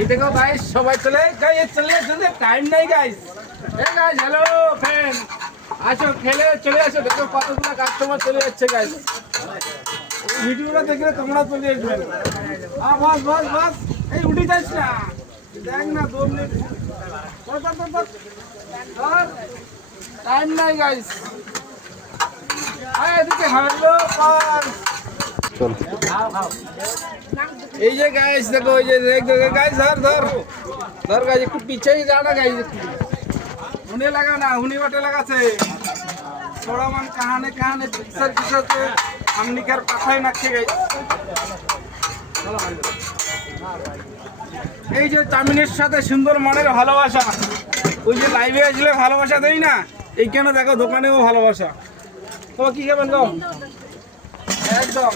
এই দেখো গাইস সবাই চলে চলে টাইম নাই গাইস। এই গাইস হ্যালো ফ্রেন্ড, আসো খেলে চলে আসো। দেখো কতগুলো কাস্টমার চলে যাচ্ছে গাইস। ভিডিওটা দেখলে তোমরা চলে আসবেন। বাস বাস বাস, এই উঠে যাস না, দেখ না 2 মিনিট টাইম নাই গাইস। এদিকে হ্যালো বাস, এই যে গাইস দেখো, এই যে দেখো গাইস, ধর ধর ধর গাইস, একটু পিছে যা না গাইস, হুনে লাগা না, হুনি বাটে লাগাছে थोड़ा मन कहाने कहाने पिक्चर पिक्चर से हम निकर पाथाई नाखे गाइस। এই যে চামিনের সাথে সুন্দর মানের ভালোবাসা, ওই যে লাইভে আসলে ভালোবাসা দেই না, এইখানে দেখো দোকানেও ভালোবাসা। তো কি খাবেন গো একদম।